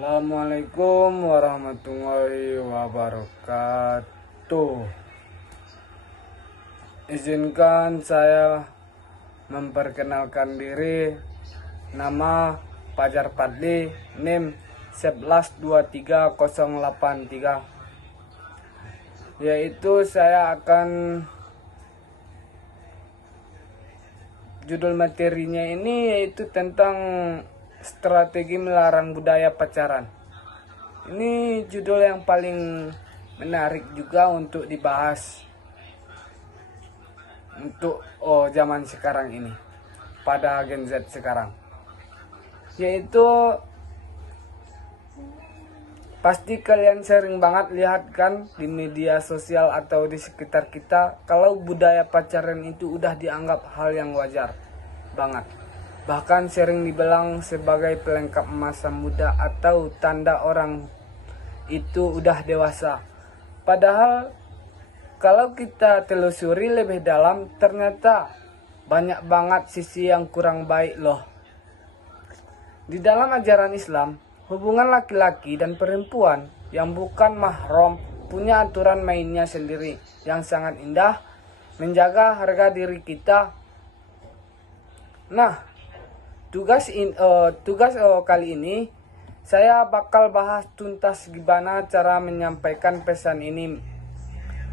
Assalamualaikum warahmatullahi wabarakatuh. Izinkan saya memperkenalkan diri. Nama Fajar Fadli, NIM 1123083. Yaitu saya akan judul materinya ini yaitu tentang strategi melarang budaya pacaran. Ini judul yang paling menarik juga untuk dibahas untuk zaman sekarang ini, pada Gen Z sekarang. Yaitu pasti kalian sering banget lihat kan di media sosial atau di sekitar kita kalau budaya pacaran itu udah dianggap hal yang wajar banget. Bahkan sering dibilang sebagai pelengkap masa muda atau tanda orang itu udah dewasa. Padahal kalau kita telusuri lebih dalam, ternyata banyak banget sisi yang kurang baik loh. Di dalam ajaran Islam, hubungan laki-laki dan perempuan yang bukan mahram punya aturan mainnya sendiri yang sangat indah, menjaga harga diri kita. Nah, tugas kali ini saya bakal bahas tuntas gimana cara menyampaikan pesan ini,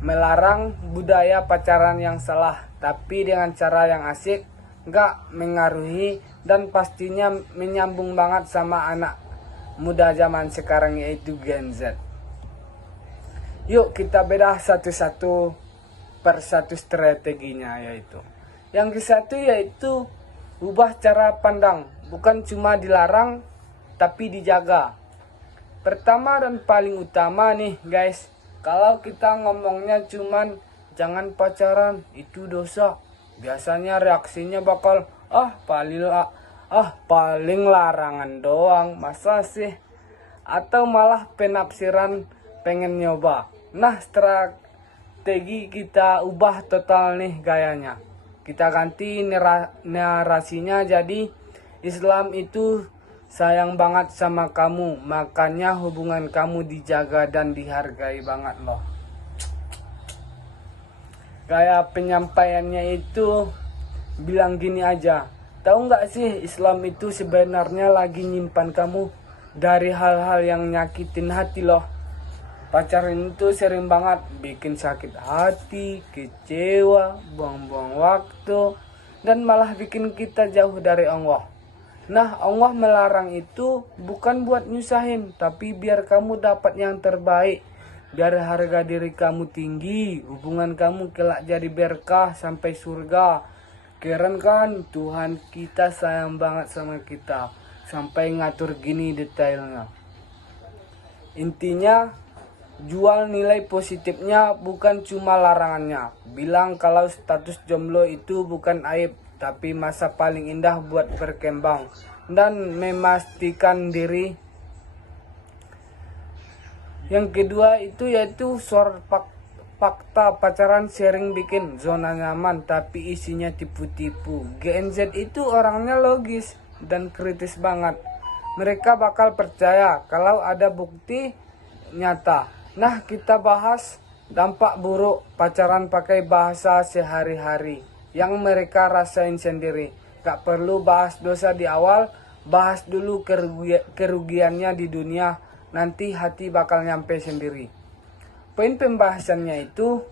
melarang budaya pacaran yang salah tapi dengan cara yang asik, gak mengaruhi, dan pastinya menyambung banget sama anak muda zaman sekarang yaitu Gen Z. Yuk kita bedah satu-satu per satu strateginya. Yaitu yang ke satu yaitu ubah cara pandang, bukan cuma dilarang tapi dijaga. Pertama dan paling utama nih guys, kalau kita ngomongnya cuman jangan pacaran itu dosa, biasanya reaksinya bakal paling larangan doang, masa sih? Atau malah penafsiran pengen nyoba. Nah, strategi kita ubah total nih gayanya. Kita ganti narasinya jadi Islam itu sayang banget sama kamu, makanya hubungan kamu dijaga dan dihargai banget loh. Kayak penyampaiannya itu bilang gini aja, tahu nggak sih Islam itu sebenarnya lagi nyimpan kamu dari hal-hal yang nyakitin hati loh. Pacaran itu sering banget bikin sakit hati, kecewa, buang-buang waktu, dan malah bikin kita jauh dari Allah. Nah, Allah melarang itu bukan buat nyusahin, tapi biar kamu dapat yang terbaik, biar harga diri kamu tinggi, hubungan kamu kelak jadi berkah sampai surga. Keren kan, Tuhan kita sayang banget sama kita, sampai ngatur gini detailnya. Intinya, jual nilai positifnya bukan cuma larangannya. Bilang kalau status jomblo itu bukan aib, tapi masa paling indah buat berkembang dan memastikan diri. Yang kedua itu yaitu fakta pacaran sering bikin zona nyaman tapi isinya tipu-tipu. Gen Z itu orangnya logis dan kritis banget. Mereka bakal percaya kalau ada bukti nyata. Nah, kita bahas dampak buruk pacaran pakai bahasa sehari-hari yang mereka rasain sendiri. Gak perlu bahas dosa di awal, bahas dulu kerugiannya di dunia, nanti hati bakal nyampe sendiri. Poin pembahasannya itu,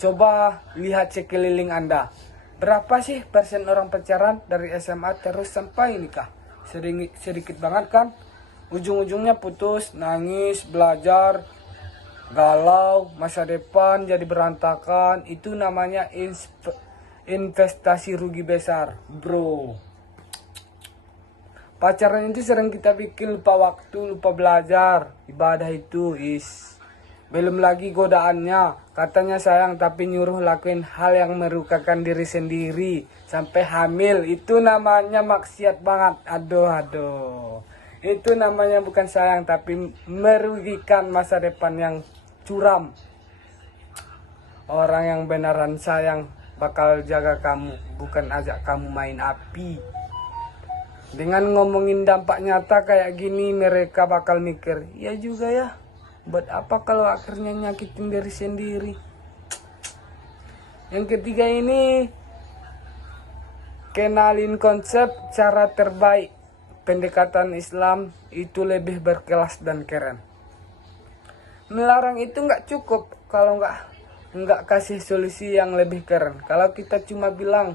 coba lihat sekeliling Anda. Berapa sih persen orang pacaran dari SMA terus sampai nikah? Sedikit banget kan? Ujung-ujungnya putus, nangis, belajar, galau, masa depan jadi berantakan. Itu namanya investasi rugi besar, bro. Pacaran itu sering kita bikin lupa waktu, lupa belajar. Ibadah itu belum lagi godaannya, katanya sayang tapi nyuruh lakuin hal yang merugikan diri sendiri sampai hamil. Itu namanya maksiat banget. Aduh. Itu namanya bukan sayang tapi merugikan masa depan yang curam. Orang yang beneran sayang bakal jaga kamu, bukan ajak kamu main api. Dengan ngomongin dampak nyata kayak gini, mereka bakal mikir, ya juga ya, buat apa kalau akhirnya nyakitin diri sendiri. Yang ketiga ini, kenalin konsep cara terbaik. Pendekatan Islam itu lebih berkelas dan keren. Melarang itu nggak cukup kalau nggak kasih solusi yang lebih keren. Kalau kita cuma bilang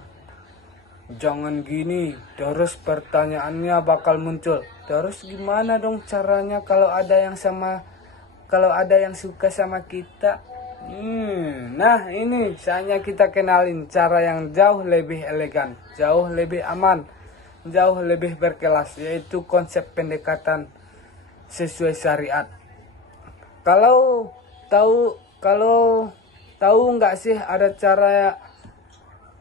jangan gini, terus pertanyaannya bakal muncul. Terus gimana dong caranya kalau ada yang suka sama kita? Nah ini saatnya kita kenalin cara yang jauh lebih elegan, jauh lebih aman, jauh lebih berkelas, yaitu konsep pendekatan sesuai syariat. Kalau tahu nggak sih ada cara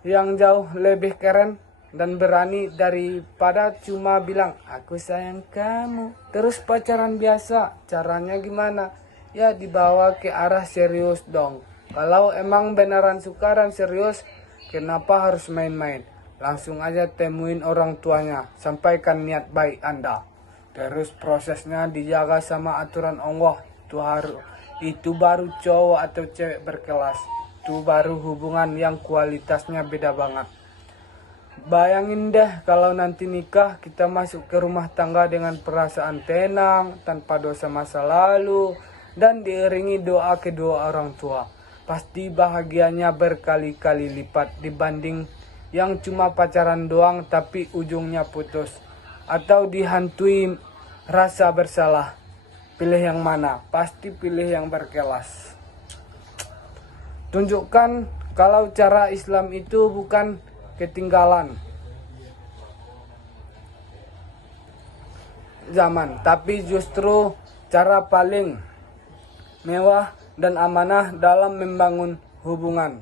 yang jauh lebih keren dan berani daripada cuma bilang aku sayang kamu terus pacaran biasa? Caranya gimana? Ya dibawa ke arah serius dong. Kalau emang beneran suka dan serius, kenapa harus main-main? Langsung aja temuin orang tuanya, sampaikan niat baik Anda. Terus prosesnya dijaga sama aturan Allah. Itu baru cowok atau cewek berkelas. Itu baru hubungan yang kualitasnya beda banget. Bayangin deh kalau nanti nikah, kita masuk ke rumah tangga dengan perasaan tenang, tanpa dosa masa lalu, dan diiringi doa kedua orang tua. Pasti bahagianya berkali-kali lipat dibanding yang cuma pacaran doang tapi ujungnya putus, atau dihantui rasa bersalah. Pilih yang mana? Pasti pilih yang berkelas. Tunjukkan kalau cara Islam itu bukan ketinggalan zaman, tapi justru cara paling mewah dan amanah dalam membangun hubungan.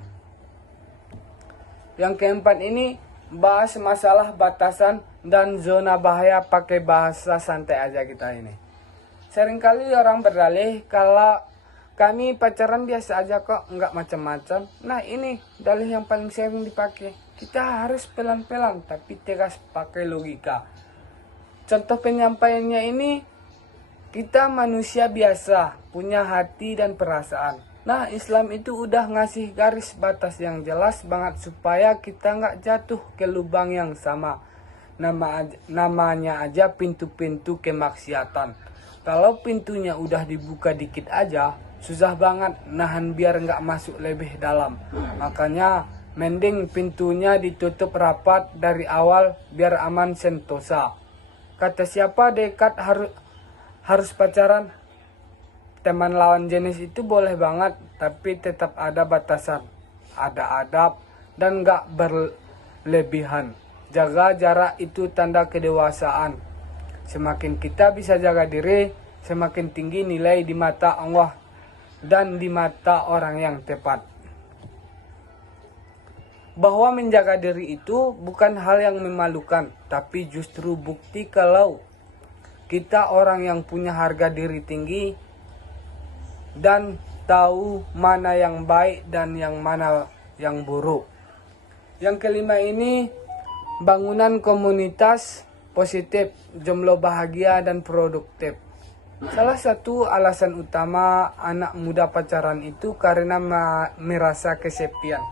Yang keempat ini, bahas masalah batasan dan zona bahaya pakai bahasa santai aja kita ini. Seringkali orang berdalih kalau kami pacaran biasa aja kok, nggak macam-macam. Nah ini dalih yang paling sering dipakai. Kita harus pelan-pelan tapi tegas pakai logika. Contoh penyampaiannya ini, kita manusia biasa, punya hati dan perasaan. Nah Islam itu udah ngasih garis batas yang jelas banget supaya kita nggak jatuh ke lubang yang sama. Namanya aja pintu-pintu kemaksiatan. Kalau pintunya udah dibuka dikit aja, susah banget nahan biar nggak masuk lebih dalam. Makanya mending pintunya ditutup rapat dari awal biar aman sentosa. Kata siapa dekat harus pacaran? Teman lawan jenis itu boleh banget, tapi tetap ada batasan, ada adab, dan nggak berlebihan. Jaga jarak itu tanda kedewasaan. Semakin kita bisa jaga diri, semakin tinggi nilai di mata Allah dan di mata orang yang tepat. Bahwa menjaga diri itu bukan hal yang memalukan, tapi justru bukti kalau kita orang yang punya harga diri tinggi dan tahu mana yang baik dan yang mana yang buruk. Yang kelima ini, bangunan komunitas positif, jomblo bahagia dan produktif. Salah satu alasan utama anak muda pacaran itu karena merasa kesepian.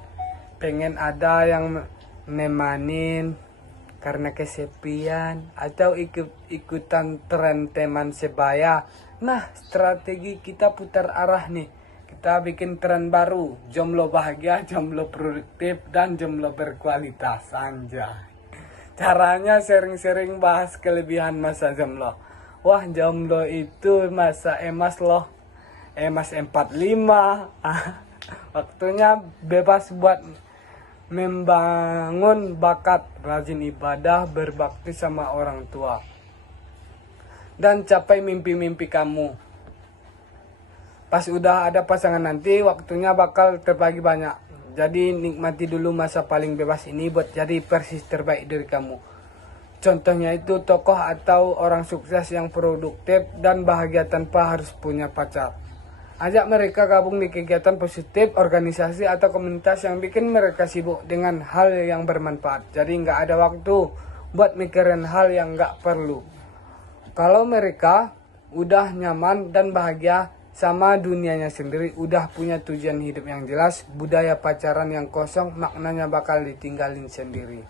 Pengen ada yang nemanin karena kesepian, atau ikutan tren teman sebaya. Nah, strategi kita putar arah nih. Kita bikin tren baru, jomblo bahagia, jomblo produktif, dan jomblo berkualitas. Anjay. Caranya sering-sering bahas kelebihan masa jomblo. Wah, jomblo itu masa emas loh. Emas 45. Waktunya bebas buat membangun bakat, rajin ibadah, berbakti sama orang tua, dan capai mimpi-mimpi kamu. Pas udah ada pasangan nanti, waktunya bakal terbagi banyak. Jadi nikmati dulu masa paling bebas ini buat jadi versi terbaik dari kamu. Contohnya itu tokoh atau orang sukses yang produktif dan bahagia tanpa harus punya pacar. Ajak mereka gabung di kegiatan positif, organisasi atau komunitas yang bikin mereka sibuk dengan hal yang bermanfaat. Jadi nggak ada waktu buat mikirin hal yang gak perlu. Kalau mereka udah nyaman dan bahagia sama dunianya sendiri, udah punya tujuan hidup yang jelas, budaya pacaran yang kosong maknanya bakal ditinggalin sendiri.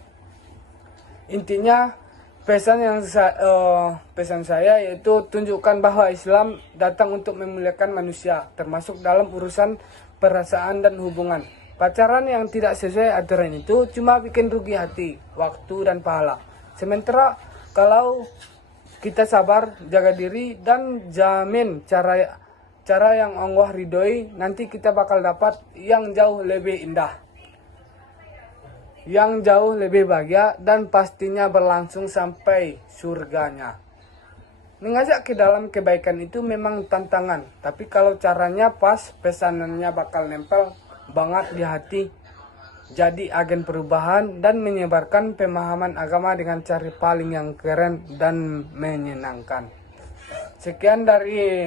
Intinya pesan saya yaitu tunjukkan bahwa Islam datang untuk memuliakan manusia, termasuk dalam urusan perasaan dan hubungan. Pacaran yang tidak sesuai aturan itu cuma bikin rugi hati, waktu dan pahala. Sementara kalau kita sabar, jaga diri dan jamin cara yang Allah ridhoi, nanti kita bakal dapat yang jauh lebih indah, yang jauh lebih bahagia, dan pastinya berlangsung sampai surganya. Mengajak ke dalam kebaikan itu memang tantangan, tapi kalau caranya pas, pesanannya bakal nempel banget di hati. Jadi agen perubahan dan menyebarkan pemahaman agama dengan cara paling yang keren dan menyenangkan. Sekian dari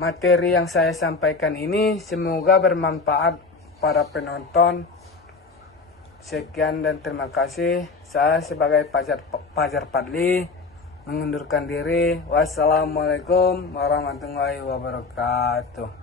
materi yang saya sampaikan ini, semoga bermanfaat para penonton. Sekian dan terima kasih. Saya sebagai Fajar Fadli mengundurkan diri. Wassalamualaikum warahmatullahi wabarakatuh.